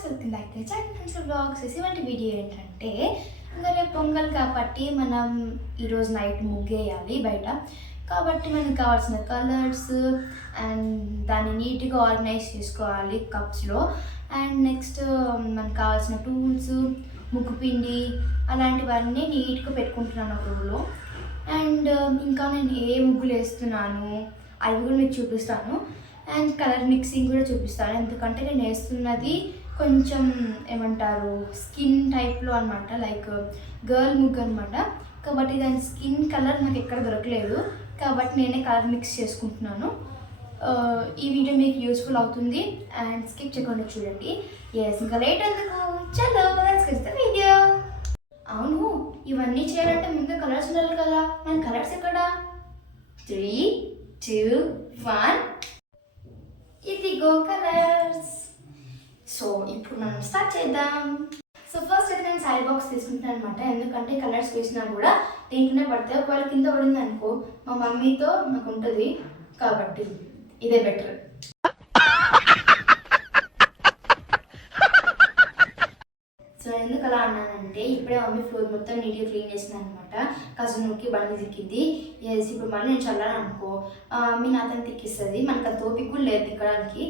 Vlogs, welcome back to chat friends vlogs. ఇవాళ video ఏంటంటే, ఇంకా రేపు పొంగల్ కాబట్టి మనం ఈరోజు నైట్ ముగ్గేయాలి బయట. కాబట్టి మనకు కావాల్సిన కలర్స్ అండ్ దాన్ని నీట్గా ఆర్గనైజ్ చేసుకోవాలి కప్స్లో. అండ్ నెక్స్ట్ మనకు కావాల్సిన టూల్స్, ముగ్గు పిండి అలాంటివన్నీ నీట్గా పెట్టుకుంటున్నాను ఒక రూమ్లో. అండ్ ఇంకా నేను ఏ ముగ్గులు వేస్తున్నాను అవి కూడా మీకు చూపిస్తాను. అండ్ కలర్ మిక్సింగ్ కూడా చూపిస్తాను, ఎందుకంటే నేను వేస్తున్నది కొంచెం ఏమంటారు స్కిన్ టైప్లో అనమాట, లైక్ గర్ల్ ముగ్గు అనమాట. కాబట్టి దాని స్కిన్ కలర్ నాకు ఎక్కడ దొరకలేదు, కాబట్టి నేనే కలర్ మిక్స్ చేసుకుంటున్నాను. ఈ వీడియో మీకు యూస్ఫుల్ అవుతుంది అండ్ స్కిప్ చేయకుండా చూడండి. ఇంకా లేట్ ఎందుకు, చలో లెట్స్ గెట్ ద వీడియో. అవును, ఇవన్నీ చేయాలంటే ముందు కలర్స్ ఉండాలి కదా. మన కలర్స్ ఎక్కడ? 3, 2, 1 ఇదిగో కలర్స్. సో ఇప్పుడు మనం స్టార్ట్ చేద్దాం. సో ఫస్ట్ అయితే నేను సారీ బాక్స్ తీసుకుంటాను అనమాట, ఎందుకంటే కలర్స్ వేసినా కూడా దీంట్లోనే పడతాయి. ఒకవేళ కింద పడింది అనుకో మా మమ్మీతో నాకు ఉంటుంది, కాబట్టి ఇదే బెటర్. సో ఎందుకు అలా అన్నానంటే, ఇప్పుడే మమ్మీ ఫ్లోర్ మొత్తం నీట్గా క్లీన్ చేసింది అనమాట. కజన్కి బండి తిక్కింది. ఇప్పుడు మళ్ళీ నేను చల్లాలనుకో మమ్మీ నాతో తిక్కిస్తుంది. మనకు అంత ఓపిక కూడా లేదు తిక్కడానికి,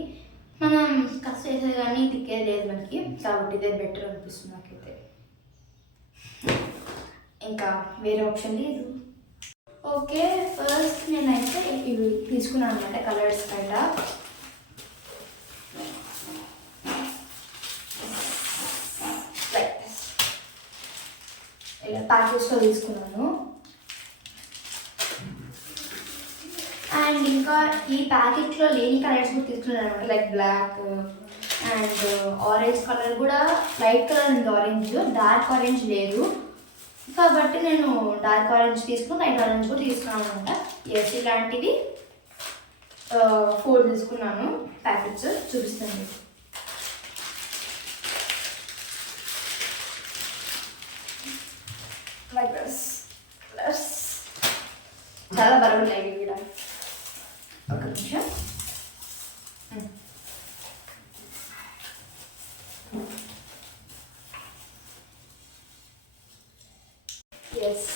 మనం కష్టం చేసేది కానీ తిక్కేది లేదు మనకి, కాబట్టి ఇదే బెటర్ అనిపిస్తుంది నాకైతే. ఇంకా వేరే ఆప్షన్ లేదు. ఓకే, ఫస్ట్ నేనైతే ఇవి తీసుకున్నాను అనమాట కలర్స్ బయట. ఇలా ప్యాకెట్స్లో తీసుకున్నాను. అండ్ ఇంకా ఈ ప్యాకెట్లో లేని కలర్స్ కూడా తీసుకున్నాను అనమాట, like black and orange colour కూడా. లైట్ కలర్ ఉంది ఆరెంజ్, డార్క్ ఆరెంజ్ లేదు, కాబట్టి నేను డార్క్ ఆరెంజ్ తీసుకుని లైట్ ఆరెంజ్ కూడా తీసుకున్నాను అనమాట. ఇలాంటివి 4 తీసుకున్నాను ప్యాకెట్స్, చూపిస్తాను. లైక్ దిస్ కలర్స్ చాలా బరువు ఉన్నాయి ఇవి కూడా. ఒక నిమిషం. ఎస్,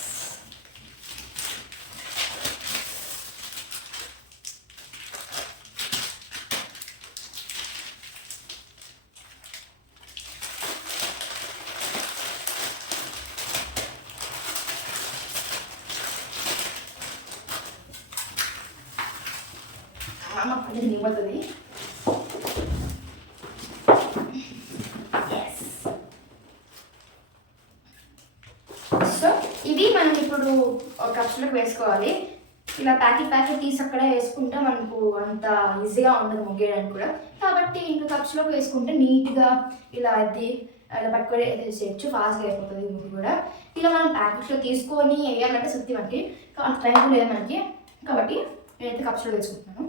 అమ్మ పని నిమ్మతుంది. సో ఇది మనం ఇప్పుడు కప్స్లోకి వేసుకోవాలి. ఇలా ప్యాకెట్ తీసి అక్కడ వేసుకుంటే మనకు అంత ఈజీగా ఉండదు ముగ్గేయడానికి కూడా, కాబట్టి ఇంకా కప్స్లోకి వేసుకుంటే నీట్గా ఇలా అది ఇలా పట్టుకొని వేసేయచ్చు, ఫాస్ట్గా అయిపోతుంది ముగ్గు కూడా. ఇలా మనం ప్యాకెట్లో తీసుకొని వేయాలంటే సత్తి మనకి అంత టైం లేదు మనకి, కాబట్టి నేనైతే కప్స్లో వేసుకుంటున్నాను.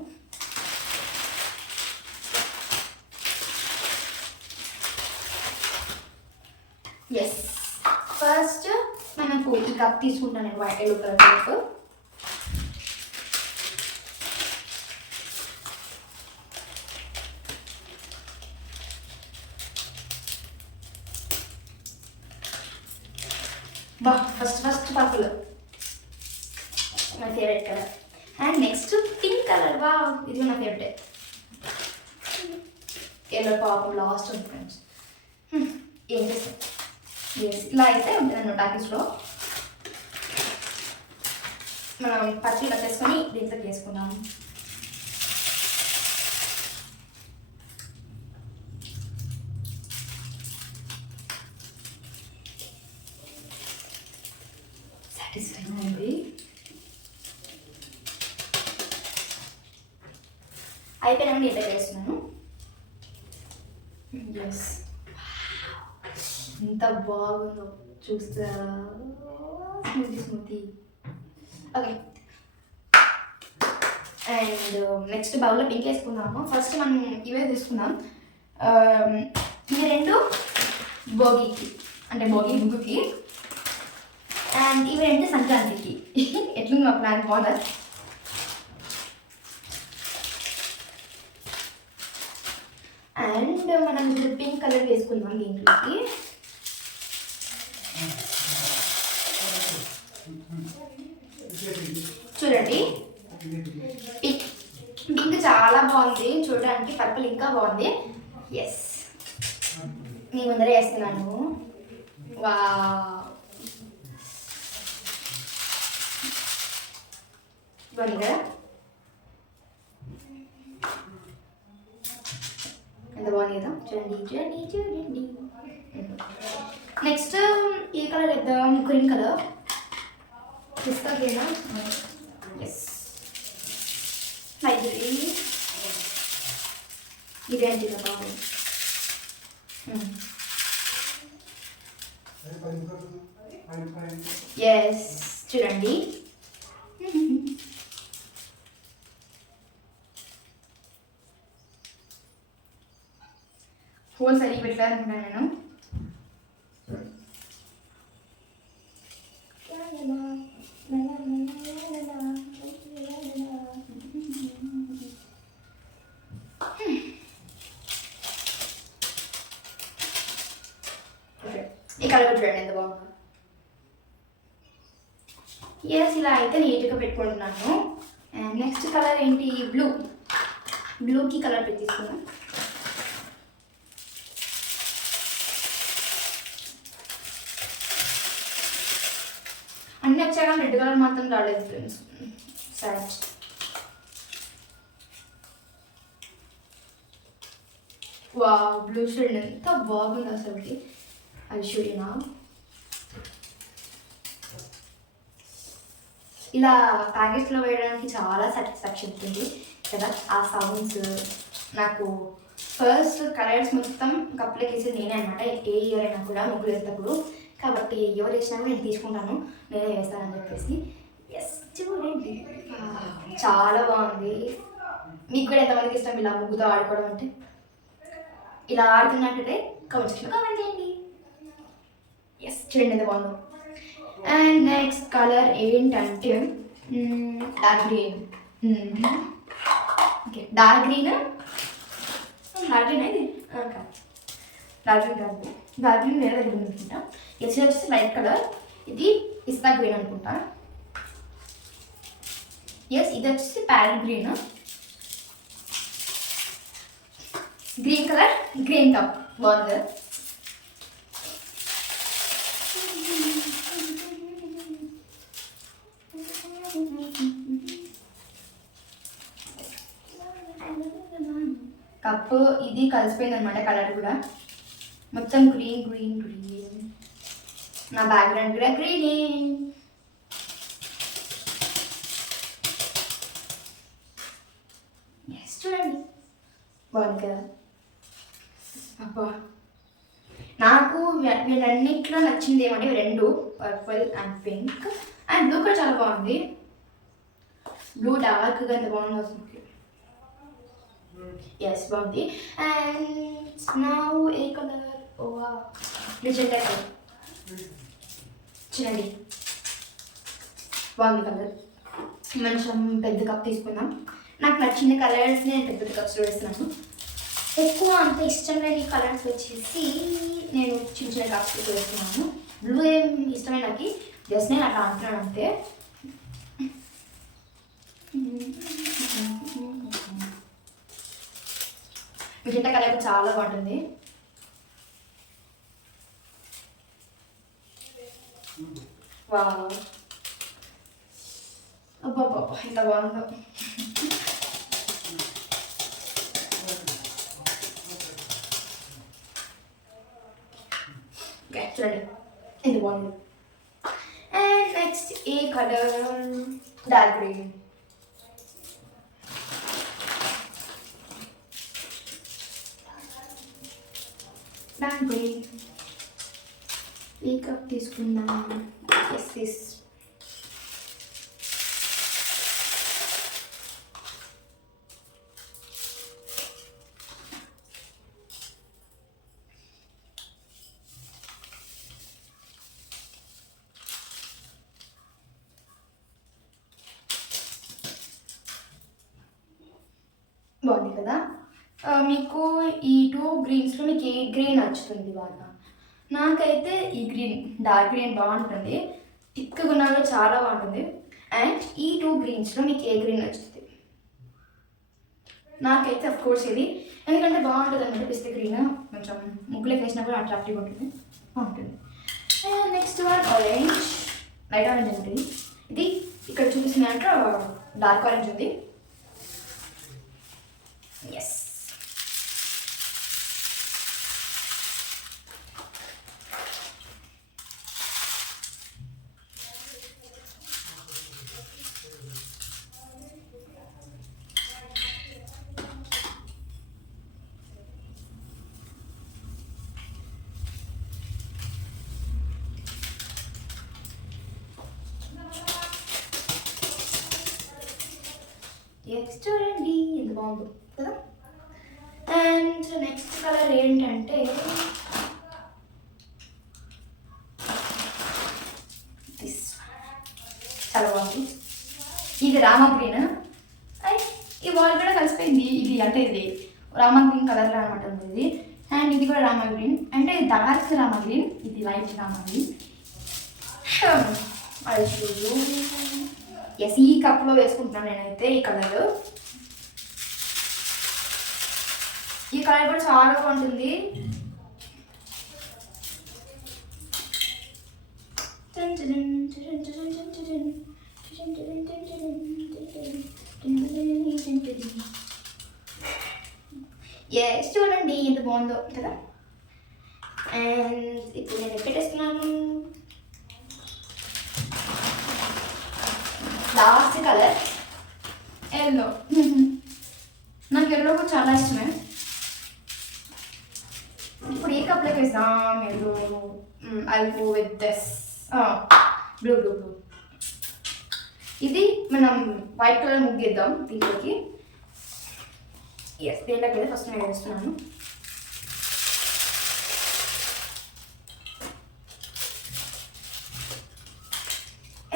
ఎస్, ఫస్ట్ మనకు ఈ కప్ తీసుకుంటాను నేను, white yellow colour cup. First purple నా favourite colour. And next pink colour. ఇది నా ఫేవరెట్. ఎల్లో పాపం లాస్ట్ ఉంది ఫ్రెండ్స్. ఏం చేస్తాం, ఇలా అయితే ఉంటుంది ప్యాకెట్స్లో. మనం పచ్చి కట్టేసుకొని దీంట్లో వేసుకున్నాము. సాటిస్ఫైయింగ్ ఉంది. అయిపోయినా దీంట్లో వేస్తున్నాను. ఎస్, ఎంత బాగుందో చూస్తారా, స్మూతీ. ఓకే, అండ్ నెక్స్ట్ బౌల్లో పింక్ వేసుకుందాము. ఫస్ట్ మనం ఇవే తీసుకుందాం. ఇవి 2 భోగికి, అంటే భోగి ముగ్గుకి, అండ్ ఇవి 2 సంక్రాంతికి. ఎట్లుంది మా ప్లాన్, బాగుందా? అండ్ మనం ఇప్పుడు పింక్ కలర్ వేసుకుందాం దీంట్లోకి. చూడండి పింక్ చాలా బాగుంది చూడడానికి, పర్పుల్ ఇంకా బాగుంది. ఎస్, నీ ముందర వేస్తున్నాను. వా బాగుంది కదా, ఎంత బాగుంది కదా, చూడండి చూడండి చూడండి. నెక్స్ట్ ఈ కలర్ వేద్దాం, గ్రీన్ కలర్. పిస్తా గ్రీనా? ఎస్, ఇదేంటి కదా. ఎస్, చూడండి హోల్ సరిగ్గా పెట్టాలనుకున్నాను నేను. ఈ కలర్ చూడండి ఎంత బాగుంది. ఎస్, ఇలా అయితే నీట్గా పెట్టుకుంటున్నాను. అండ్ నెక్స్ట్ కలర్ ఏంటి, బ్లూకి కలర్ పెట్టిస్తున్నాను. అన్నీ వచ్చాక రెడ్ కలర్ మాత్రం రాలేదు ఫ్రెండ్స్. సాడ్. వా, బ్లూ షేడ్ ఎంత బాగుంది అసలుకి. అది షూనా ఇలా ప్యాకెట్లో వేయడానికి చాలా సాటిస్ఫాక్షన్ ఉంటుంది కదా. ఆ సౌండ్స్ నాకు ఫస్ట్ కలర్స్ మొత్తం కప్పులోకి వేసేది నేనే అనమాట. ఏ ఇయర్ అయినా కూడా ముగ్గులు వేసేటప్పుడు. కాబట్టి ఎవరు వేసినా కూడా నేను తీసుకుంటాను, నేనే వేస్తానని చెప్పేసి. ఎస్, చూడండి చాలా బాగుంది. మీకు కూడా ఎంతమందికి ఇష్టం ఇలా ముగ్గుతో ఆడుకోవడం అంటే? ఇలా ఆడుతున్నట్టే కామెంట్ సెక్షన్లో కామెంట్ చేయండి. ఎస్, చూడండి ఎంత బాగుందో. అండ్ నెక్స్ట్ కలర్ ఏంటంటే dark green. Okay, dark green ఇది డార్క్ గ్రీన్ కాదు, డార్క్ గ్రీన్ వేరే దగ్గర అనుకుంటా. ఎస్, వచ్చేసి లైట్ కలర్. ఇది పిస్తా గ్రీన్ అనుకుంటా. ఎస్, ఇది వచ్చేసి parrot green. Green colour, green top బాగుంది. కప్పు ఇది కలిసిపోయింది అనమాట, కలర్ కూడా మొత్తం గ్రీన్ గ్రీన్ గ్రీన్. నా బ్యాక్గ్రౌండ్ కూడా గ్రీన్. చూడండి బాగుంది కదా. అబ్బా, నాకు వీళ్ళన్నిట్లో నచ్చింది ఏమంటే రెండు, purple and pink. And blue కూడా చాలా బాగుంది. బ్లూ డార్క్గా ఎంత బాగుంది అసలు. ఎస్, బాగుంది. And now A colour, ova legendary colour. చూడండి బాగుంది కలర్. కొంచెం పెద్ద కప్ తీసుకుందాం. నాకు నచ్చిన కలర్స్ నేను పెద్ద కప్స్లో వేస్తున్నాను. ఎక్కువ అంత ఇష్టం లేని కలర్స్ వచ్చేసి నేను చిన్న చిన్న కప్స్లో వేస్తున్నాను. బ్లూ ఏం ఇష్టమే నాకు, జస్ట్ నేను అట్లా అంటున్నాను అంతే. మిగతా కలర్ చాలా బాగుంటుంది. వావ్, అబ్బా ఎంత బాగుందో. చూడండి ఎంత బాగుంది. And next A colour, dark green. Dark green ఈ కప్ తీసుకుందాం. ఎస్ ఎస్, బాగుంది కదా. మీకు ఈ 2 గ్రీన్స్లో మీకు ఏ గ్రీన్ నచ్చుతుంది బాగా? నాకైతే ఈ గ్రీన్, డార్క్ గ్రీన్ బాగుంటుంది, థిక్గా ఉన్న కూడా చాలా బాగుంటుంది. అండ్ ఈ 2 గ్రీన్స్లో మీకు ఏ గ్రీన్ నచ్చుతుంది? నాకైతే అఫ్ కోర్స్ ఇది, ఎందుకంటే బాగుంటుంది అనమాట. పిస్తా గ్రీన్ కొంచెం ముగ్గులకు వేసినా కూడా అట్రాక్టివ్గా ఉంటుంది, బాగుంటుంది. And next one orange, light orange ఉంటుంది. ఇది ఇక్కడ చూపిస్తున్న దాంట్లో డార్క్ ఆరెంజ్ ఉంది. ఎస్, చూడండి ఎంత బాగుందో కదా. అండ్ నెక్స్ట్ కలర్ ఏంటంటే చాలా బాగుంది. ఇది రామా గ్రీన్. అండ్ ఈ వాల్ కూడా కలిసిపోయింది. ఇది అంటే ఇది రామా గ్రీన్ కలర్లో అనమాట ఇది. అండ్ ఇది కూడా రామా గ్రీన్, అంటే ఇది డార్క్ రామా గ్రీన్, ఇది లైట్ రామా గ్రీన్. ఎస్, ఈ కప్లో వేసుకుంటున్నాను నేనైతే ఈ కలర్. ఈ కలర్ కూడా చాలా బాగుంటుంది. ఎస్, చూడండి ఎంత బాగుందో కదా. అండ్ ఇప్పుడు నేను పెట్టేస్తున్నాను లాస్ట్ కలర్ ఎల్లో. నాకు ఎల్లో కూడా చాలా ఇష్టమే. ఇప్పుడు ఏ కప్లోకి వేస్తాం? Yellow. I go with this blue blue blue. ఇది మనం వైట్ కలర్ ముగ్గేద్దాం దీంట్లోకి. ఎస్, దీంట్లోకి అయితే ఫస్ట్ నేను వేస్తున్నాను.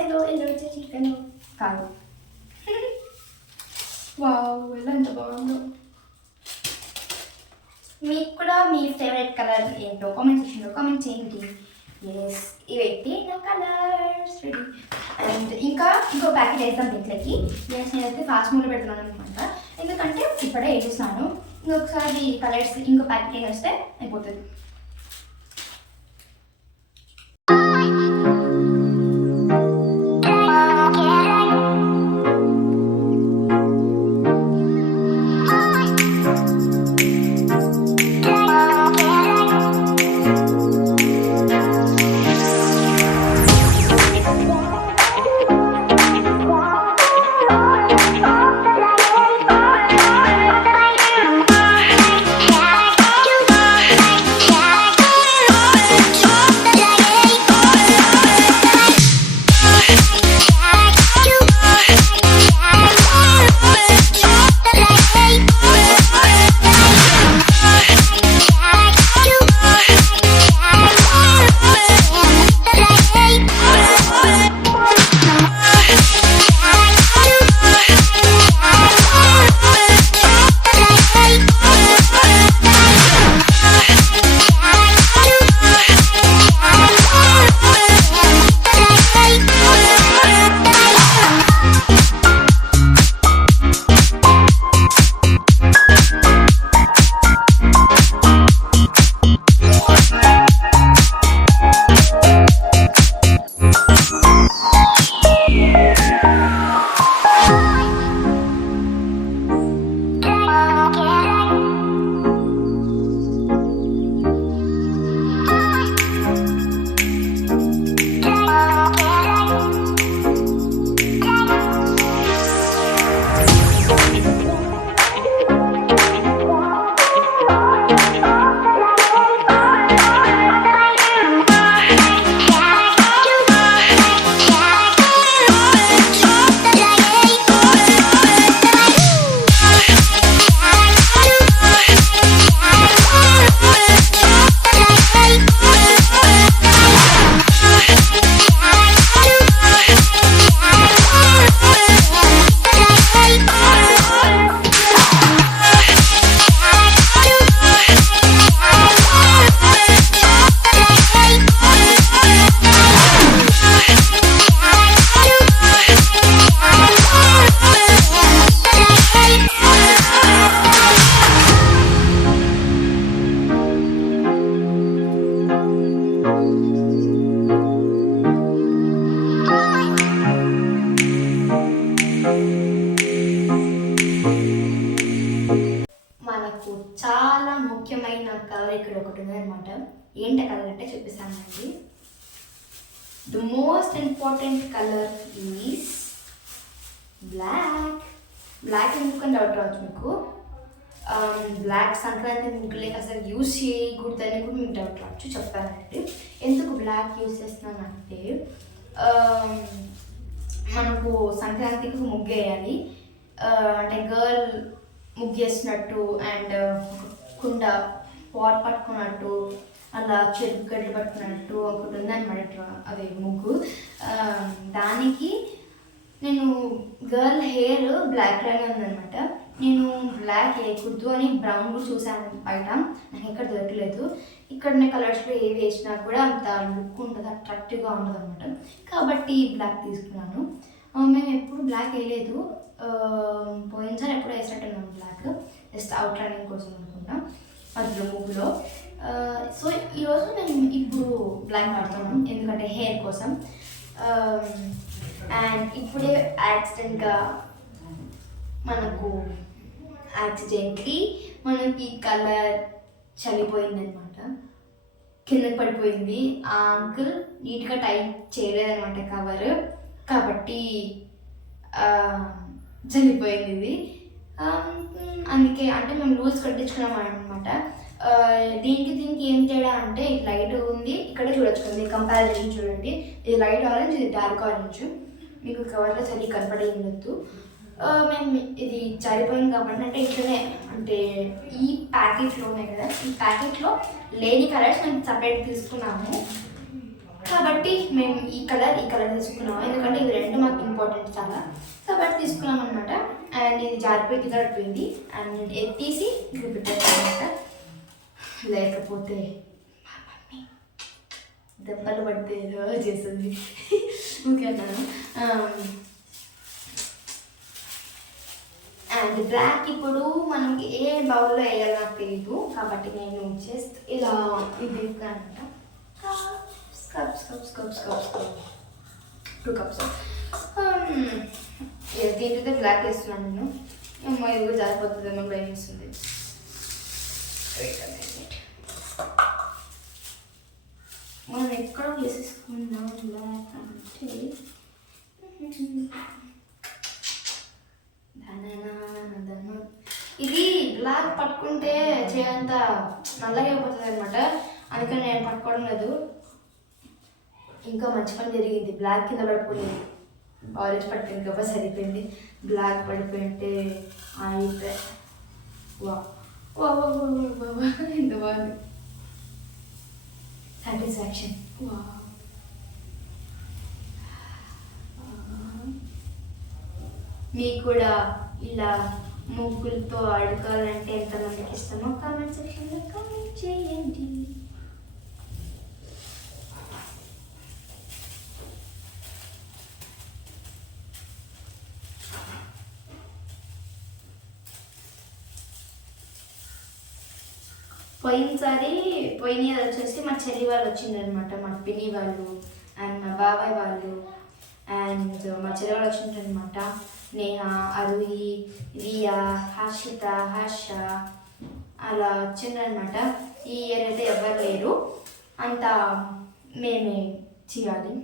ఎల్లో ఎల్లో ఎల్లో కాదు. వావ్, ఎలా ఎంత బాగుందో. మీకు కూడా మీ ఫేవరెట్ కలర్ ఏంటో కామెంట్ సెక్షన్లో కామెంట్ చేయండి. ఎస్, ఇవైతే నా కలర్స్ రెడీ. అండ్ ఇంకో ప్యాకెట్ వేస్తాను దీంట్లోకి. ఎస్, నేనైతే ఫాస్ట్ మూడ్లో పెడుతున్నాను అనమాట, ఎందుకంటే ఇప్పుడే వేసేస్తాను. ఇంకొకసారి కలర్స్ ఇంకో ప్యాకెట్ వస్తే అయిపోతుంది. కలర్ ఇక్కడ ఒకటి ఉందన్నమాట. ఏంటి కలర్ అంటే చూపిస్తానండి. The most important colour is black. Black ఎందుకని డౌట్ రావచ్చు మీకు. బ్లాక్ సంక్రాంతి ముగ్గులకి అసలు యూజ్ చేయకూడదని కూడా మీకు డౌట్ రావచ్చు. చెప్తానండి ఎందుకు బ్లాక్ యూజ్ చేస్తున్నానంటే, మనకు సంక్రాంతికి ముగ్గేయాలి. అంటే గర్ల్ ముగ్గేసినట్టు అండ్ కుండ పాట్ పట్టుకున్నట్టు అలా చెరుకు గడ్డలు పట్టుకున్నట్టు ఒకటి ఉందన్నమాట. అదే ముగ్గు. దానికి నేను గర్ల్ హెయిర్ బ్లాక్ లాగా ఉందన్నమాట. నేను బ్లాక్ వేయకూడదు అని బ్రౌన్ కూడా చూసాను బయట, నాకు ఎక్కడ దొరకలేదు. ఇక్కడ కలర్స్లో ఏవి వేసినా కూడా అంత లుక్ ఉంటుంది, అట్రాక్టివ్గా ఉండదు అనమాట. కాబట్టి బ్లాక్ తీసుకున్నాను. మేము ఎప్పుడు బ్లాక్ వేయలేదు. పోయినసారి ఎప్పుడు వేసినట్టున్నాను బ్లాక్, జస్ట్ అవుట్ లైనింగ్ కోసం అనుకుంటా అందులో ముగ్గులో. సో ఈరోజు నేను ఇప్పుడు బ్లాక్ వాడుతున్నాను ఎందుకంటే హెయిర్ కోసం. అండ్ ఇప్పుడే యాక్సిడెంట్గా మనకి కలర్ చనిపోయిందనమాట, కిందకి పడిపోయింది. ఆ అంకుల్ నీట్గా టైట్ చేయలేదనమాట కవర్, కాబట్టి చనిపోయింది ఇది. అందుకే అంటే మేము రూల్స్ కట్టించుకున్నాం అనమాట. దీనికి ఏం తేడా అంటే లైట్ ఉంది, ఇక్కడే చూడొచ్చు మీరు కంపారిజన్ చూడండి. ఇది లైట్ ఆరెంజ్, ఇది డార్క్ ఆరెంజ్. మీకు కవర్లో సరిగ్గా కనపడే ఉండొద్దు. మేము ఇది చనిపోయింది కాబట్టి అంటే ఇట్లనే అంటే ఈ ప్యాకెట్లోనే కదా, ఈ ప్యాకెట్లో లేని కలర్స్ మేము సపరేట్ తీసుకున్నాము. కాబట్టి మేము ఈ కలర్ తీసుకున్నాము ఎందుకంటే ఇవి రెండు మాకు ఇంపార్టెంట్ చాలా, కాబట్టి తీసుకున్నాం అనమాట. అండ్ ఇది జారిపోయి గడిపోయింది అండ్ నేను ఎత్తేసి ఇక్కడ పెట్టేస్తాను అనమాట. లేకపోతే దెబ్బలు పడితే చేస్తుంది ఇంకన్నాను. అండ్ బ్లాక్ ఇప్పుడు మనం ఏ బౌల్లో వేయాలో నాకు తెలియదు, కాబట్టి నేను జస్ట్ ఇలా ఇది అనమాట. Cups 2 cups. దీంట్లో బ్లాక్ వేస్తున్నాను నేను. అమ్మ ఇది కూడా జారిపోతుందేమో భయం వేస్తుంది. మనం ఎక్కడ వేసేసుకున్నాం బ్లాక్ అంటే ఇది బ్లాక్ పట్టుకుంటే చేయంత నల్లగా అయిపోతుంది అనమాట, అందుకని నేను పట్టుకోవడం లేదు. ఇంకా మంచి పని జరిగింది, బ్లాక్ కింద పడిపోయింది. ఆరెంజ్ పడిపోయింది కాబట్టి సరిపోయింది, బ్లాక్ పడిపోయింటే అయితే వా వా వా వా ఎంత బాగుంది, సాటిస్ఫాక్షన్. వా మీకు కూడా ఇలా ముగ్గులతో ఆడుకోవాలంటే ఎంతమందికి ఇష్టమో కామెంట్ సెక్షన్లో కామెంట్ చేయండి. పోయిన వచ్చేసి మా చెల్లి వాళ్ళు వచ్చిందనమాట, మా పిన్ని వాళ్ళు అండ్ మా బాబాయ్ వాళ్ళు అండ్ మా చెల్లి వాళ్ళు వచ్చిందనమాట. నేహ, అరుహి, రియా, హర్షిత, హర్ష అలా వచ్చిందనమాట. ఈ ఇయర్ అయితే ఎవరు లేరు, అంతా మేమే చేయాలి.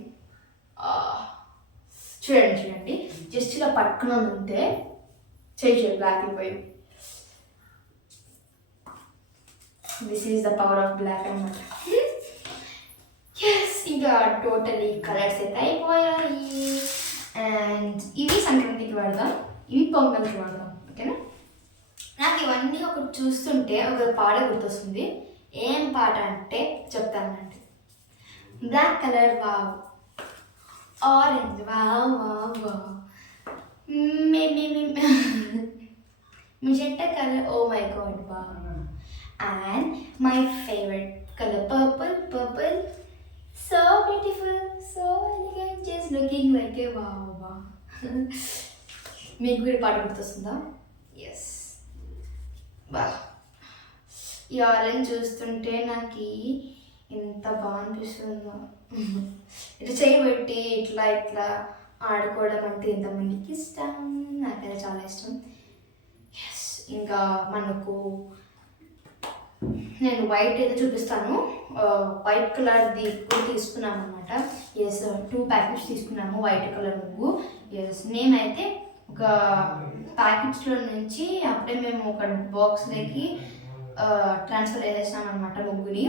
చూడండి జస్ట్ ఇలా పట్టుకున్నాను అంతే, చేయి బ్లాక్ అయిపోయింది. This is the power of black అనమాట. ఎస్, ఇంకా టోటలీ కలర్స్ అయితే అయిపోయాయి. అండ్ ఇవి సంక్రాంతికి వాడదాం, ఇవి పొంగల్కి వాడదాం, ఓకేనా. నాకు ఇవన్నీ ఒకటి చూస్తుంటే ఒక పాట గుర్తొస్తుంది. ఏం పాట అంటే చెప్తానంటే, black colour wow, orange wow wow wow, magenta color, oh my god, wow. And my favorite color, purple, so beautiful, so elegant, just looking like a wow. మీకు కూడా పాట గుర్తొస్తుందా? ఎస్, బా ఈ ఆరెంజ్ చూస్తుంటే నాకు ఎంత బాగా అనిపిస్తుందో. ఇట్లా చేయబెట్టి ఇట్లా ఆడుకోవడం అంటే ఎంతమందికి ఇష్టం, నాకైతే చాలా ఇష్టం. ఎస్, ఇంకా మనకు నేను వైట్ అయితే చూపిస్తాను. వైట్ కలర్ది కూడా తీసుకున్నాను అనమాట. ఎస్ 2 ప్యాకెట్స్ తీసుకున్నాము వైట్ కలర్ ముగ్గు. ఎస్ నేనైతే ఒక ప్యాకెట్స్లో నుంచి అప్పుడే మేము ఒక బాక్స్లోకి ట్రాన్స్ఫర్ చేసేసాం అనమాట ముగ్గుని.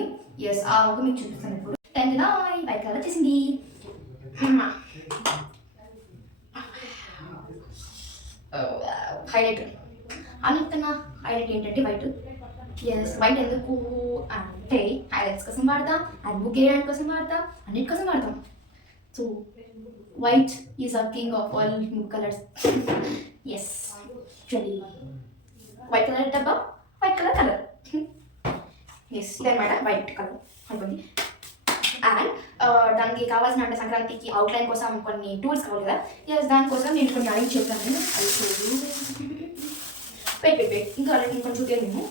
ఎస్ ఆ ముగ్గు మీకు చూపిస్తాను ఇప్పుడు. 10th వైట్ కలర్ వచ్చేసింది. హైలైట్ అనుకున్న హైలైట్ ఏంటంటే వైట్. ఎస్ వైట్ ఎందుకు అంటే హైలైట్స్ కోసం వాడతాం, అండ్ బుక్ వేయడానికి కోసం వాడతాం, అన్నిటి కోసం వాడతాం. So white is a king of all book colours. Yes చూడండి వైట్ కలర్ డబ్బా, వైట్ కలర్ కలర్. ఎస్ ఇదన్నమాట వైట్ కలర్ అయిపోయింది. అండ్ దానికి కావాల్సిన అంటే సంక్రాంతికి అవుట్లైన్ కోసం కొన్ని టూల్స్ కావాలి కదా. ఎస్ దానికోసం నేను కొన్ని అరేంజ్ చెప్పాను. అది వెయిట్ ఇంకా కొంచెం చూద్దాం మేము.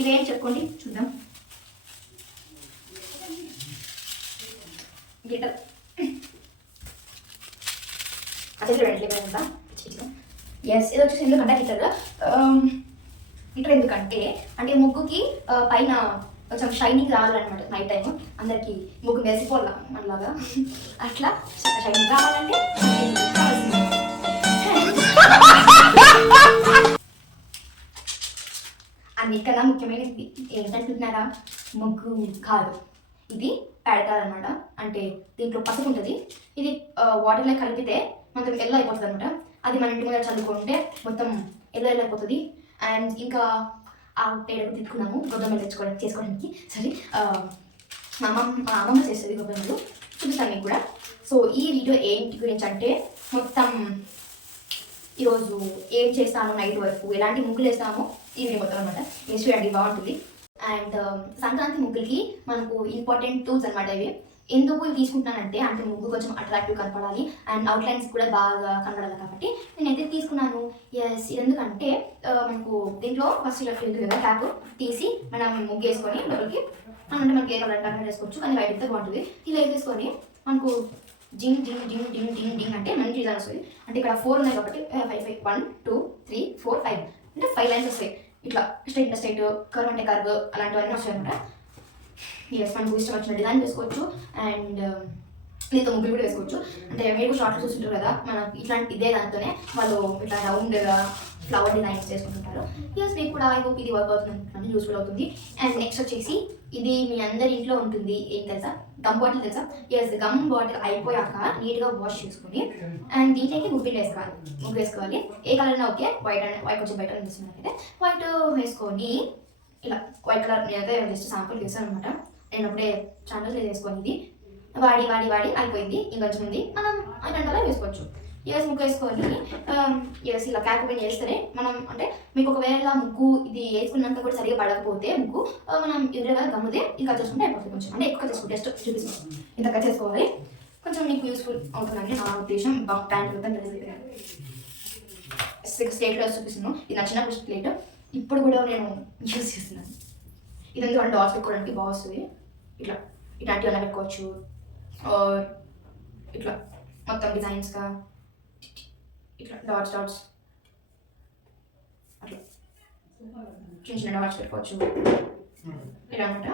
ఇవేం చెప్పుకోండి చూద్దాం. గిటర్ అదే చూడండి ఉందా. ఎస్ ఇది వచ్చేసి ఎందుకంటే గిటర్ ఎందుకంటే అంటే ముగ్గుకి పైన కొంచెం షైనింగ్ రావాలన్నమాట. నైట్ టైం అందరికి ముగ్గు మెరిసిపోలా మనలాగా, అట్లా షైనింగ్ రావాలంటే అన్నిటికన్నా ముఖ్యమైనది ఏంటంటున్నారా, ముగ్గు కాదు, ఇది పెడతారనమాట. అంటే దీంట్లో పసుపు ఉంటుంది, ఇది వాటర్లో కలిపితే మొత్తం ఎల్లో అయిపోతుంది అనమాట. అది మన ఇంటి మీద చల్లుకుంటే మొత్తం ఎల్లో అయిపోతుంది. అండ్ ఇంకా ఆ పేడకు తిట్టుకున్నాము గొబ్బెమ్మలు చేసుకోవడానికి. సరే మా అమ్మమ్మ చేస్తుంది గొబ్బెమ్మలు, చూపిస్తాను మీకు కూడా. సో ఈ వీడియో ఏంటి గురించి అంటే మొత్తం ఈరోజు ఏం చేస్తాము నైట్ వరకు, ఎలాంటి ముగ్గులు వేస్తామో ఈ వీడియో మొత్తం అనమాట. వేసి చూడండి బాగుంటుంది. అండ్ సంక్రాంతి ముగ్గులకి మనకు ఇంపార్టెంట్ టూల్స్ అనమాట ఇవి. ఎందుకు ఇవి తీసుకుంటున్నానంటే అంటే ముగ్గు కొంచెం అట్రాక్టివ్ కనపడాలి అండ్ అవుట్లైన్స్ కూడా బాగా కనపడాలి కాబట్టి నేనైతే తీసుకున్నాను. ఎస్ ఇది ఎందుకంటే మనకు దీంట్లో ఫస్ట్ ఇలా ఫిల్ కదా ట్యాప్ తీసి మనం ముగ్గు వేసుకొని లోపలికి అంటే మనకి ఏ కలర్ కలర్ వేసుకోవచ్చు, కానీ వైట్ అయితే బాగుంటుంది. ఇలా వేసుకొని మనకు జింగ్ జింగ్ జింగ్ జింగ్ జింగ్ జింగ్ అంటే మంచి డిజైన్ వస్తుంది. అంటే ఇక్కడ 4 ఉన్నాయి కాబట్టి 5 1 2 3 4 5 అంటే 5 లైన్స్ వస్తాయి. ఇట్లా స్ట్రైట్ స్ట్రైట్, కర్వ్ అంటే కర్వ్, అలాంటివన్నీ వస్తాయి అనమాట. ఎస్ మనకు ఇష్టం వచ్చిన డిజైన్ వేసుకోవచ్చు. అండ్ దీంతో ముగ్గులు కూడా వేసుకోవచ్చు. అంటే మీరు షార్ట్లో చూస్తుంటారు కదా, మనకి ఇట్లాంటి ఇదే దాంతోనే వాళ్ళు ఇట్లా రౌండ్గా ఫ్లవర్ డిజైన్స్ చేసుకుంటుంటారు. ఎస్ మీకు కూడా ఐ హోప్ ఇది వర్క్ అవుతుంది అనుకుంటున్నాను, యూస్ఫుల్ అవుతుంది. అండ్ నెక్స్ట్ వచ్చేసి ఇది మీ అందరి ఇంట్లో ఉంటుంది, ఏం తెలుసా, గమ్ బాటిల్ తెలుసా. ఎస్ గమ్ బాటిల్ అయిపోయాక నీట్గా వాష్ చేసుకుని అండ్ దీంట్లోకి ముగ్గులు వేసుకోవాలి. ముగ్గు వేసుకోవాలి ఏ కలర్ అయినా ఓకే. వైట్ కొంచెం బయట అనిపిస్తున్నట్లయితే వైట్ వేసుకొని ఇలా వైట్ కలర్ నేనైతే జస్ట్ శాంపుల్ వేసాను అనమాట. నేను అప్పుడే ఛానల్ వేసుకొని ఇది వాడి వాడి వాడి అయిపోయింది. ఇంకొంచెం ఉంది, మనం అలా వేసుకోవచ్చు. ఎస్ ముగ్గు వేసుకొని ఎస్ ఇలా క్యాప్ ఓపెన్ చేస్తేనే మనం అంటే మీకు ఒకవేళ ముగ్గు ఇది వేసుకున్నాక కూడా సరిగా పడకపోతే ముగ్గు మనం ఎదురుగా గమ్ముదే ఇది కట్ చేసుకుంటే అయిపోతుంది. కొంచెం అంటే ఎక్కువ చేసుకుంటే జస్ట్ చూపిస్తాం ఇంత కట్ చేసుకోవాలి. కొంచెం మీకు యూస్ఫుల్ అవుతుందండి నా ఉద్దేశం. ప్యాంట్ మొత్తం స్లేట్లో చూపిస్తున్నాను. ఇది నా చిన్న ప్లేట్ ఇప్పుడు కూడా నేను యూజ్ చేస్తున్నాను. ఇదంతా మనం డాట్స్ పెట్టుకోవడానికి బాగా వస్తుంది. ఇట్లా ఇట్లాంటివి అలా పెట్టుకోవచ్చు. ఇట్లా మొత్తం డిజైన్స్గా ఇట్లా డాట్స్ డాట్స్ అట్లా చిన్న చిన్న డాట్స్ పెట్టుకోవచ్చు ఇలా అనమాట.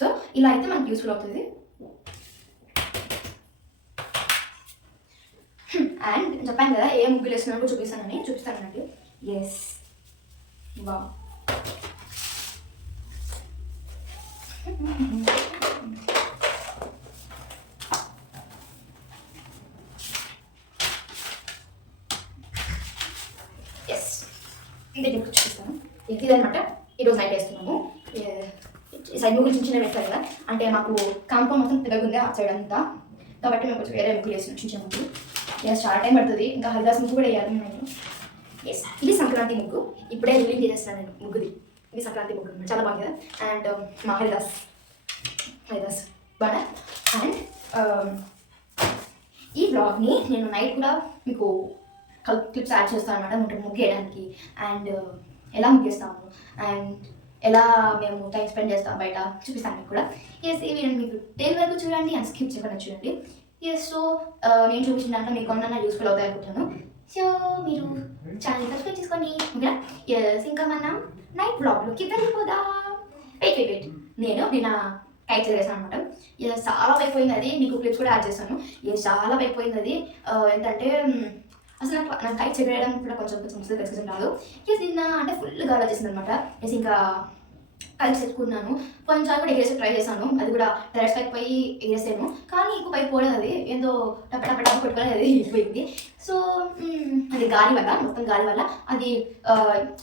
సో ఇలా అయితే మనకి యూస్ఫుల్ అవుతుంది. అండ్ చెప్పాను కదా ఏ ముగ్గులు వేస్తున్నాను చూపిస్తాను అన్నట్టు. ఎస్ బా ఎస్ దగ్గర చూపిస్తాను. ఇదనమాట ఈరోజు నైట్ వేస్తున్నాము. సైడ్ ముగ్గులు చిన్న చిన్న వేస్తారు కదా, అంటే మాకు కాంపౌండ్ మొత్తం పెద్దగా ఉంది ఆ సైడ్ అంతా, కాబట్టి మేము కొంచెం వేరే ముగ్గులు వేస్తున్నాం చిన్న చిన్న ముగ్గులు. ఎస్ చాలా టైం పడుతుంది. ఇంకా హరిదాస్ ముగ్గు కూడా వేయాలి నేను. ఎస్ ఇది సంక్రాంతి ముగ్గు, ఇప్పుడే రిలీజ్ చేసేస్తున్నాను నేను ముగ్గుది. ఇది సంక్రాంతి ముగ్గు చాలా బాగుంది కదా. అండ్ మా హరిదాస్ బాగా. అండ్ ఈ బ్లాగ్ని నేను నైట్ కూడా మీకు క్లిప్స్ యాడ్ చేస్తాను అనమాట ముగ్గు వేయడానికి. అండ్ ఎలా ముగ్గేస్తాము అండ్ ఎలా మేము టైం స్పెండ్ చేస్తాం బయట చూపిస్తాను మీకు కూడా. ఎస్ ఈ వీడియో మీకు టెల్ వరకు చూడండి అండ్ స్కిప్ చేయకుండా చూడండి. ఎస్ సో నేను చూపించిన దాంట్లో మీకు ఏమన్నా యూస్ఫుల్ అవుతాయి అనుకుంటున్నాను. సో మీరు ఛానల్ సబ్స్క్రైబ్ చేసుకోండి ఓకేనా. ఎస్ ఇంకా మనం నైట్ బ్లాగ్లోకి వెళ్ళిపోదాం. వెయిట్ నేను నిన్న కైట్ చేసాను అనమాట. చాలా అయిపోయింది అది, మీకు క్లిప్స్ కూడా యాడ్ చేస్తాను. చాలా అయిపోయింది అది. ఏంటంటే అసలు నాకు కైట్ చేయడం కూడా కొంచెం కొంచెం రాదు. నిన్న అంటే ఫుల్ గాలి వచ్చేసింది అనమాట. ఇంకా కలిసి ఎత్తుకున్నాను, కొంచెం కూడా ఎగరేసి ట్రై చేశాను. అది కూడా టెరెస్ పైకి పోయి ఎగరేసాను, కానీ ఎక్కువ పైకి పోలేదు. అది ఏందో టప్ప పెట్టుకోలేదు, అది వెళ్ళిపోయింది. సో అది గాలి వల్ల, మొత్తం గాలి వల్ల అది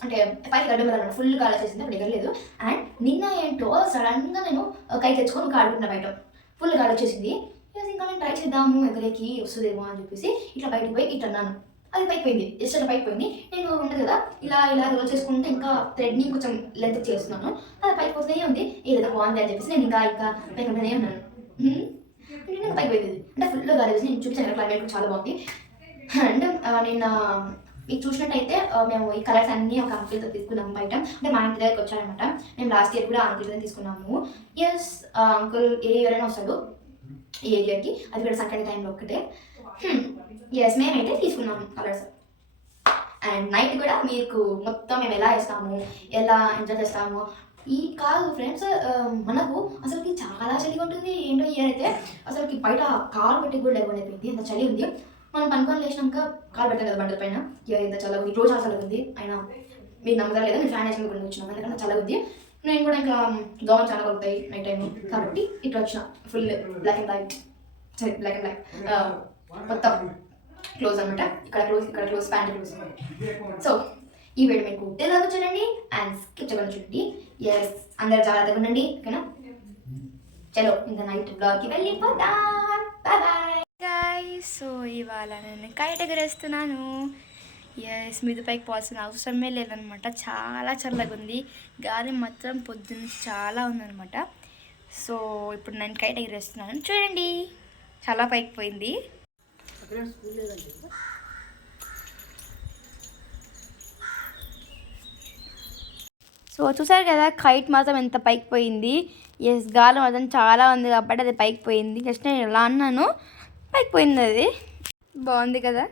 అంటే పైకి గడ్డం వల్ల ఫుల్ గాలి వచ్చేసింది, అప్పుడు ఎగరలేదు. అండ్ నిన్న ఏంటో సడన్గా నేను కై తెచ్చుకొని ఒక ఆడుకుంటున్నా, బయట ఫుల్ గాలి వచ్చేసింది. ఇంకా నేను ట్రై చేద్దాము ఎగరేకి వస్తుందేమో అని చెప్పేసి ఇట్లా బయటకు పోయి ఇట్లా అన్నాను. అది పైకి పోయింది, జస్ట్ అట్లా పైకి పోయింది. నేను ఉంటుంది కదా ఇలా రోల్ చేసుకుంటే ఇంకా థ్రెడ్ని కొంచెం లెంత్ చేస్తున్నాను, అది పైకి పోతూనే ఉంది. ఏదైనా బాగుంది అని చెప్పేసి నేను ఇంకా పైకి ఉంటూనే ఉన్నాను. నేను పైకి పోయింది అంటే ఫుల్ గాలి వేసి నేను చూపించాను, క్లైమేట్ కూడా చాలా బాగుంది. అండ్ నేను మీకు చూసినట్టయితే మేము ఈ కలర్స్ అన్నీ ఒక అంకిల్తో తీసుకున్నాము బయట, అంటే మా ఇంటి దగ్గరికి వచ్చారనమాట. మేము లాస్ట్ ఇయర్ కూడా అంకిల్తో తీసుకున్నాము. ఎస్ అంకుల్ ఏ ఎవరైనా వస్తాడు ఈ ఏరియాకి, అది కూడా సంక్రాంతి టైంలో ఒక్కటే. ఎస్ మేమైతే తీసుకున్నాము కలర్స్. అండ్ నైట్ కూడా మీకు మొత్తం మేము ఎలా వేస్తాము, ఎలా ఎంజాయ్ చేస్తాము ఈ కాదు ఫ్రెండ్స్. మనకు అసలుకి చాలా చలిగా ఉంటుంది. ఏంటో ఇయర్ అయితే అసలుకి బయట కాలు పెట్టి కూడా లేకుండా అయిపోయింది, ఎంత చలి ఉంది. మనం పనుకొని లేచినాక కాలు పెట్టాం కదా బండల పైన, ఎంత చల్లగా ఉంది, రోజు చల్లగా ఉంది. అయినా మీరు నమ్మదా లేదా, నేను ఫ్యాన్ వేసిన కూడా వచ్చినాను, ఎందుకంటే చల్లగా ఉంది. నేను కూడా ఇంకా దోమలు చాలా కొడతాయి నైట్ టైం కాబట్టి ఇట్లా వచ్చిన ఫుల్ బ్లాక్ అండ్ వైట్ మొత్తం క్లోజ్ అనమాట. ఇక్కడ క్లోజ్ ప్యాంట్ క్లోజ్. సో ఈ వీడియో మీకు తెలుగు చూడండి అండ్ స్కిప్ చేయకుండా చూడండి. ఎస్ అందరు జాగ్రత్తగా ఉండండి ఓకేనా. చలో ఇంకా నైట్ బ్లాగ్కి వెళ్ళిపోతాం. Bye bye guys. సో ఇవాళ నేను కైట్ ఎగరేస్తున్నాను. ఎస్ మీద పైకి పోవాల్సిన అవసరమే లేదనమాట, చాలా చల్లగా ఉంది. గాలి మాత్రం పొద్దున్న చాలా ఉందనమాట. సో ఇప్పుడు నేను కైట్ ఎగరేస్తున్నాను చూడండి, చాలా పైకి పోయింది. సో చూసారు కదా కైట్ మాత్రం ఎంత పైకి పోయింది. ఎస్ గాలి మాత్రం చాలా ఉంది కాబట్టి అది పైకి పోయింది. జస్ట్ నేను ఎలా అన్నాను పైకి పోయింది, అది బాగుంది కదా.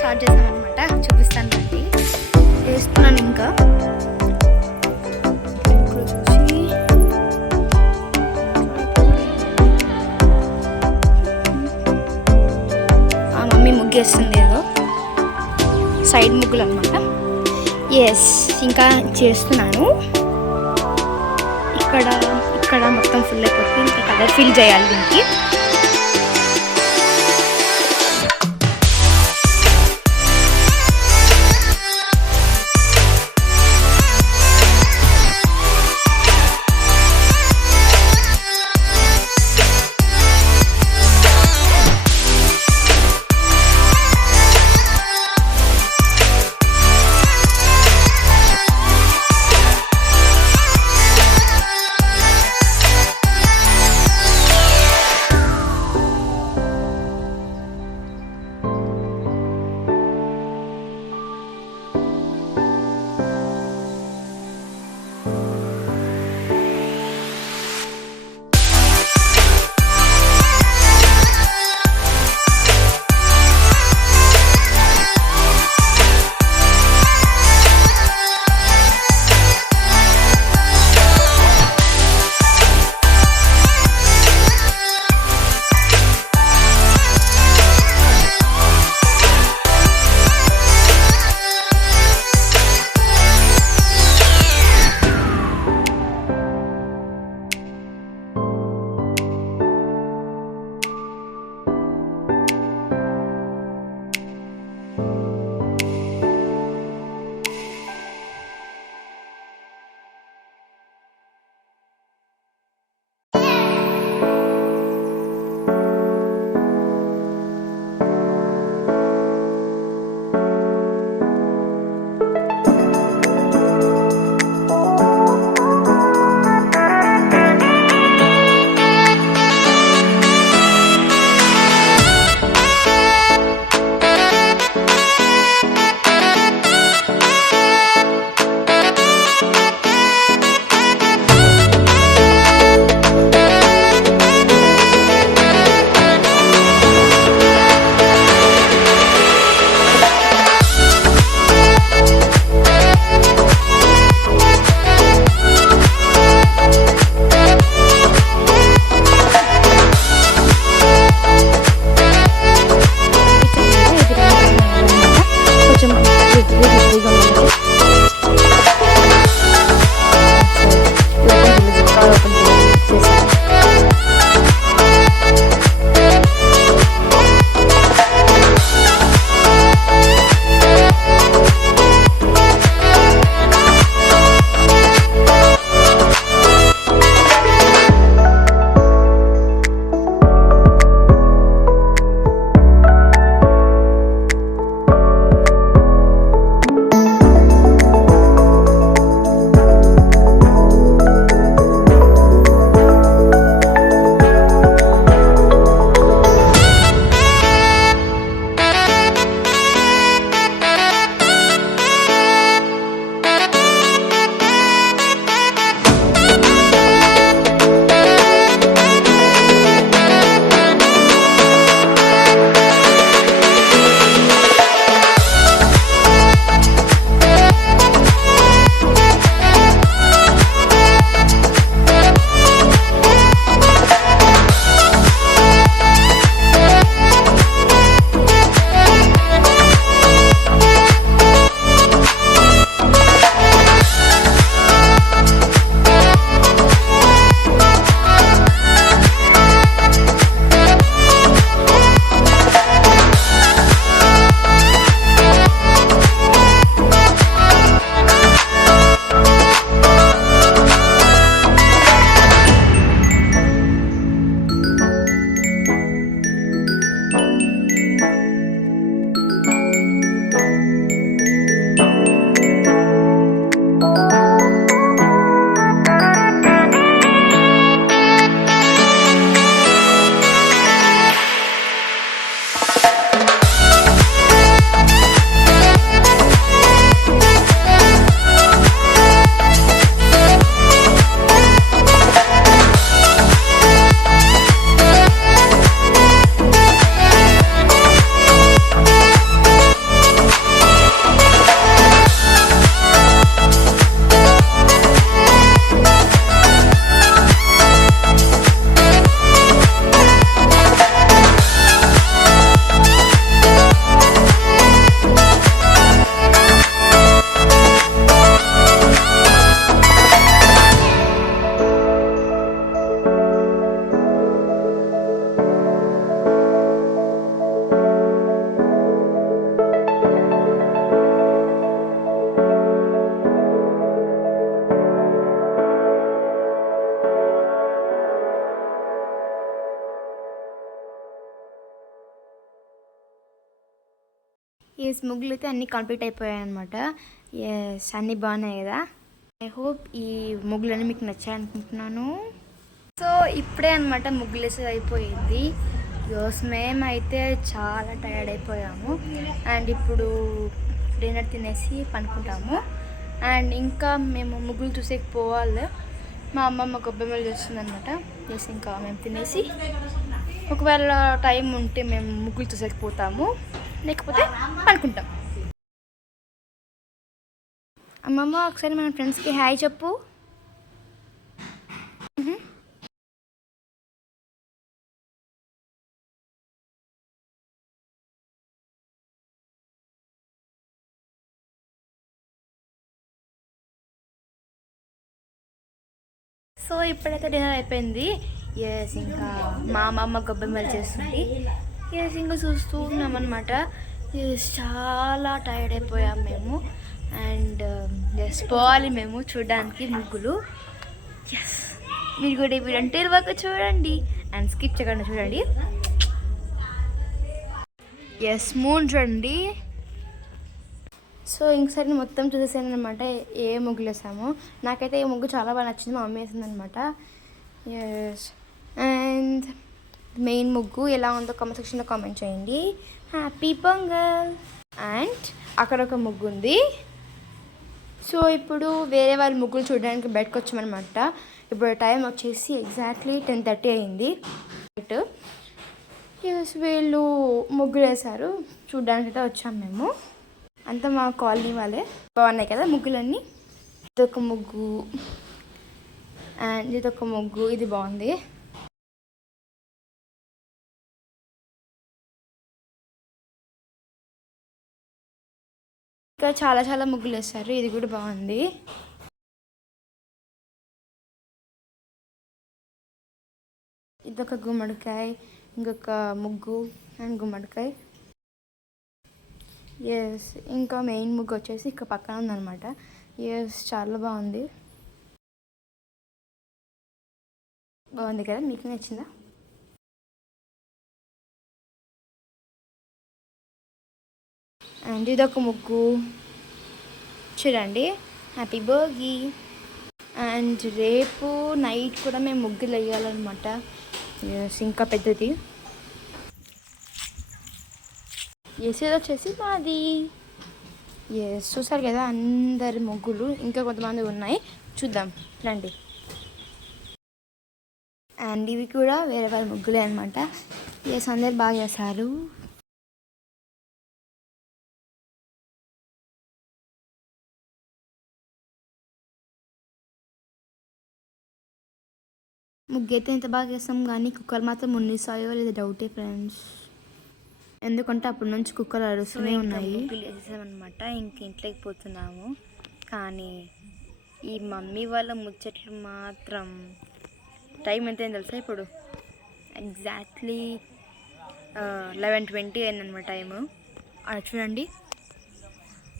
స్టార్ట్ చేసామన్నమాట, చూపిస్తాను రండి. వేస్తున్నాను ఇంకా చూసి ఆ మమ్మీ ముగ్గేస్తుంది, ఏదో సైడ్ ముగ్గులు అనమాట. ఎస్ ఇంకా చేస్తున్నాను. ఇక్కడ మొత్తం ఫుల్ అయిపోతుంది, ఇంకా కలర్ ఫిల్ చేయాలి దీనికి. ఎస్ ముగ్గులు అయితే అన్నీ కంప్లీట్ అయిపోయాయి అనమాట. ఎస్ అన్నీ బాగున్నాయి కదా. ఐ హోప్ ఈ ముగ్గులన్నీ మీకు నచ్చాయి అనుకుంటున్నాను. సో ఇప్పుడే అనమాట ముగ్గులు వేసేది అయిపోయింది. ఎస్ మేమైతే చాలా టైర్డ్ అయిపోయాము. అండ్ ఇప్పుడు డిన్నర్ తినేసి పనుకుంటాము. అండ్ ఇంకా మేము ముగ్గులు చూసేకపోవాలి. మా అమ్మమ్మ గొబ్బెమ్మలు చేస్తుంది అనమాట. ఎస్ ఇంకా మేము తినేసి ఒకవేళ టైం ఉంటే మేము ముగ్గులు చూసేకపోతాము, లేకపోతే పనుకుంటాం. అమ్మమ్మ ఒకసారి మన ఫ్రెండ్స్కి హాయ్ చెప్పు. సో ఇప్పుడైతే డిన్నర్ అయిపోయింది. ఎస్ ఇంకా మా అమ్మమ్మ గొబ్బెమ్మలు చేస్తుంది. ఎస్ ఇంకా చూస్తూ ఉన్నాం అనమాట. ఎస్ చాలా టైర్డ్ అయిపోయాం మేము. అండ్ ఎస్ పోవాలి మేము చూడడానికి ముగ్గులు. ఎస్ మీరు కూడా ఈ వీడియో అంటే వరకు చూడండి అండ్ స్కిప్ చేయకుండా చూడండి. ఎస్ మూన్ చూడండి. సో ఇంకసారి మొత్తం చూసేసాను అనమాట ఏ ముగ్గులు వేసాము. నాకైతే ఈ ముగ్గు చాలా బాగా నచ్చింది, మా మమ్మీ వేసింది అనమాట. ఎస్ అండ్ మెయిన్ ముగ్గు ఎలా ఉందో కామెంట్ సెక్షన్లో కామెంట్ చేయండి. హ్యాపీ పొంగల్. అండ్ అక్కడ ఒక ముగ్గు ఉంది. సో ఇప్పుడు వేరే వాళ్ళ ముగ్గులు చూడడానికి బయటకు వచ్చామన్నమాట. ఇప్పుడు టైం వచ్చేసి ఎగ్జాక్ట్లీ 10:30 అయింది. ఎస్ వీళ్ళు ముగ్గులు వేశారు, చూడడానికి అయితే వచ్చాము మేము. అంతా మా కాలనీ వాళ్ళే. బాగున్నాయి కదా ముగ్గులన్నీ. ఇదొక ముగ్గు అండ్ ఇదొక ముగ్గు, ఇది బాగుంది. ఇంకా చాలా చాలా ముగ్గులు వేస్తారు, ఇది కూడా బాగుంది. ఇదొక గుమ్మడికాయ, ఇంకొక ముగ్గు అండ్ గుమ్మడికాయ. ఎస్ ఇంకా మెయిన్ ముగ్గు వచ్చేసి ఇక్కడ పక్కన ఉందన్నమాట. ఎస్ చాలా బాగుంది. బాగుంది కదా, మీకు నచ్చిందా? అండ్ ఇదొక ముగ్గు చూడండి, హ్యాపీ భోగి. అండ్ రేపు నైట్ కూడా మేము ముగ్గులు వేయాలన్నమాట. ఎస్ ఇంకా పెద్దది. ఎస్ ఇది వచ్చేసి మాది. ఎస్ చూసారు కదా అందరి ముగ్గులు, ఇంకా కొంతమంది ఉన్నాయి, చూద్దాం రండి. అండ్ ఇవి కూడా వేరే వాళ్ళ ముగ్గులే అనమాట. ఎస్ అందరు బాగా చేశారు. ముగ్గు అయితే ఇంత బాగా చేస్తాం కానీ కుక్కర్ మాత్రం ఉన్నిసాయో లేదా డౌటే ఫ్రెండ్స్. ఎందుకంటే అప్పటి నుంచి కుక్కర్ అరుస్తూనే ఉన్నాయి. ముగ్గులు వేసేసామన్నమాట. ఇంక ఇంట్లోకి పోతున్నాము. కానీ ఈ మమ్మీ వాళ్ళ ముచ్చట్లు మాత్రం టైం ఎంత అయింది తెలుసా? ఇప్పుడు ఎగ్జాక్ట్లీ 11:20 అయిందనమాట టైము. అది చూడండి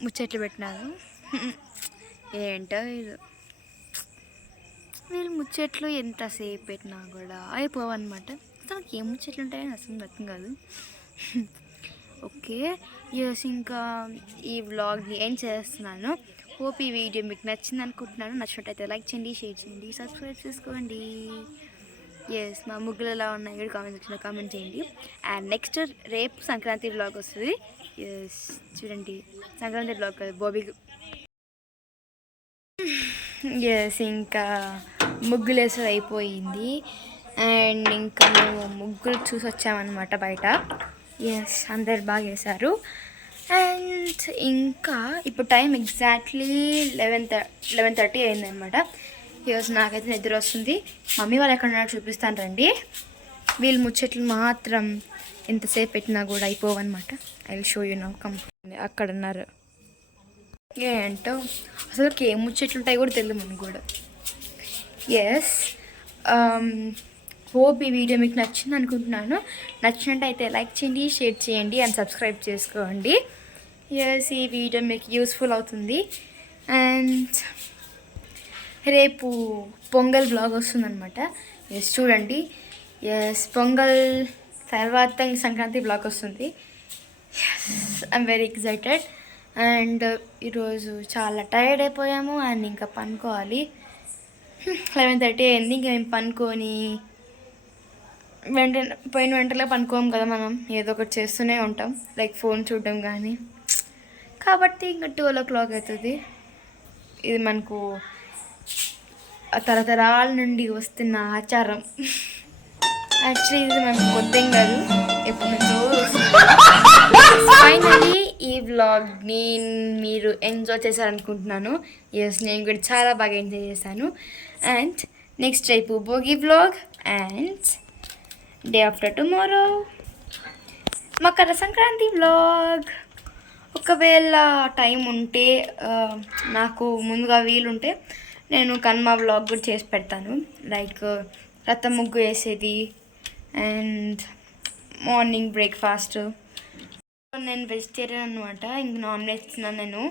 ముచ్చట్లు పెట్టినారు. ఏంటో ఇది, వీళ్ళు ముచ్చట్లు ఎంతసేపు పెట్టినా కూడా అయిపోవన్నమాట. అసలు ఏం ముచ్చట్లు ఉంటాయని అసలు అర్థం కాదు. ఓకే ఎస్ ఇంకా ఈ వ్లాగ్ని ఏం చేస్తున్నాను. హోప్ ఈ వీడియో మీకు నచ్చింది అనుకుంటున్నాను. నచ్చినట్టయితే లైక్ చేయండి, షేర్ చేయండి, సబ్స్క్రైబ్ చేసుకోండి. ఎస్ మా ముగ్గులు ఎలా ఉన్నాయి కూడా కామెంట్ సెక్షన్లో కామెంట్ చేయండి. అండ్ నెక్స్ట్ రేపు సంక్రాంతి వ్లాగ్ వస్తుంది. ఎస్ చూడండి, సంక్రాంతి వ్లాగ్ కాదు, బోబీ. ఎస్ ఇంకా ముగ్గులు వేసేది అయిపోయింది. అండ్ ఇంకా మేము ముగ్గులు చూసి వచ్చామన్నమాట బయట. ఎస్ అందరు బాగా వేశారు. అండ్ ఇంకా ఇప్పుడు టైం ఎగ్జాక్ట్లీ 11:30 అయిందనమాట. ఈరోజు నాకైతే నిద్ర వస్తుంది. మమ్మీ వాళ్ళు ఎక్కడ చూపిస్తాను రండి. వీళ్ళు ముచ్చట్లు మాత్రం ఎంతసేపు పెట్టినా కూడా అయిపోవన్నమాట. I will show you now. Come అక్కడ ఉన్నారు. ఏంటో అసలు ఏం ముచ్చట్లు ఉంటాయి కూడా తెలియదు మనకు కూడా. ఎస్ హోప్ ఈ వీడియో మీకు నచ్చింది అనుకుంటున్నాను. నచ్చినట్టయితే లైక్ చేయండి, షేర్ చేయండి అండ్ సబ్స్క్రైబ్ చేసుకోండి. ఎస్ ఈ వీడియో మీకు యూస్ఫుల్ అవుతుంది. అండ్ రేపు పొంగల్ బ్లాగ్ వస్తుందన్నమాట. ఎస్ చూడండి. ఎస్ పొంగల్ తర్వాత సంక్రాంతి బ్లాగ్ వస్తుంది. I'm very excited. అండ్ ఈరోజు చాలా టైర్డ్ అయిపోయాము అండ్ ఇంకా పనుకోవాలి. 11:30 అయింది. ఇంకా మేము పనుకొని వెంటనే పనుకోము కదా, మనం ఏదో ఒకటి చేస్తూనే ఉంటాం, లైక్ ఫోన్ చూడడం కానీ. కాబట్టి ఇంకా 12 o'clock అవుతుంది. ఇది మనకు తరతరాల నుండి వస్తున్న ఆచారం. యాక్చువల్లీ ఇది మనకు కొత్త ఏం కాదు, ఎప్పటి నుంచో ఫైనలీ ఈ వ్లాగ్ని మీరు ఎంజాయ్ చేశారనుకుంటున్నాను. నేను కూడా చాలా బాగా ఎంజాయ్ చేశాను. అండ్ నెక్స్ట్ రేపు Bhogi vlog and day after tomorrow Makar Sankranti vlog. ఒకవేళ టైం ఉంటే నాకు ముందుగా వీలుంటే నేను కనుమ వ్లాగ్ కూడా చేసి పెడతాను, లైక్ రథం ముగ్గు వేసేది అండ్ మార్నింగ్ బ్రేక్ఫాస్ట్. నేను వెజిటేరియన్ అనమాట, ఇంక నాన్ వెజ్ తిన్నాను నేను.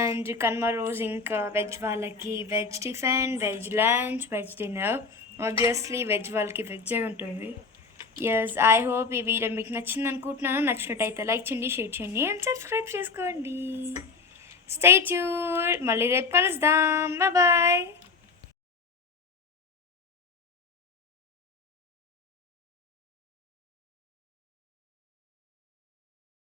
అండ్ కనుమ రోజు ఇంకా వెజ్ వాళ్ళకి veg tiffin, veg lunch, veg dinner. Obviously veg వాళ్ళకి వెజ్జే ఉంటుంది. ఎస్, ఐ హోప్ ఈ వీడియో మీకు నచ్చింది అనుకుంటున్నాను. నచ్చినట్టయితే లైక్ చేయండి, షేర్ చేయండి అండ్ సబ్స్క్రైబ్ చేసుకోండి. Stay tuned. మళ్ళీ రేపు కలుద్దాం. బాయ్.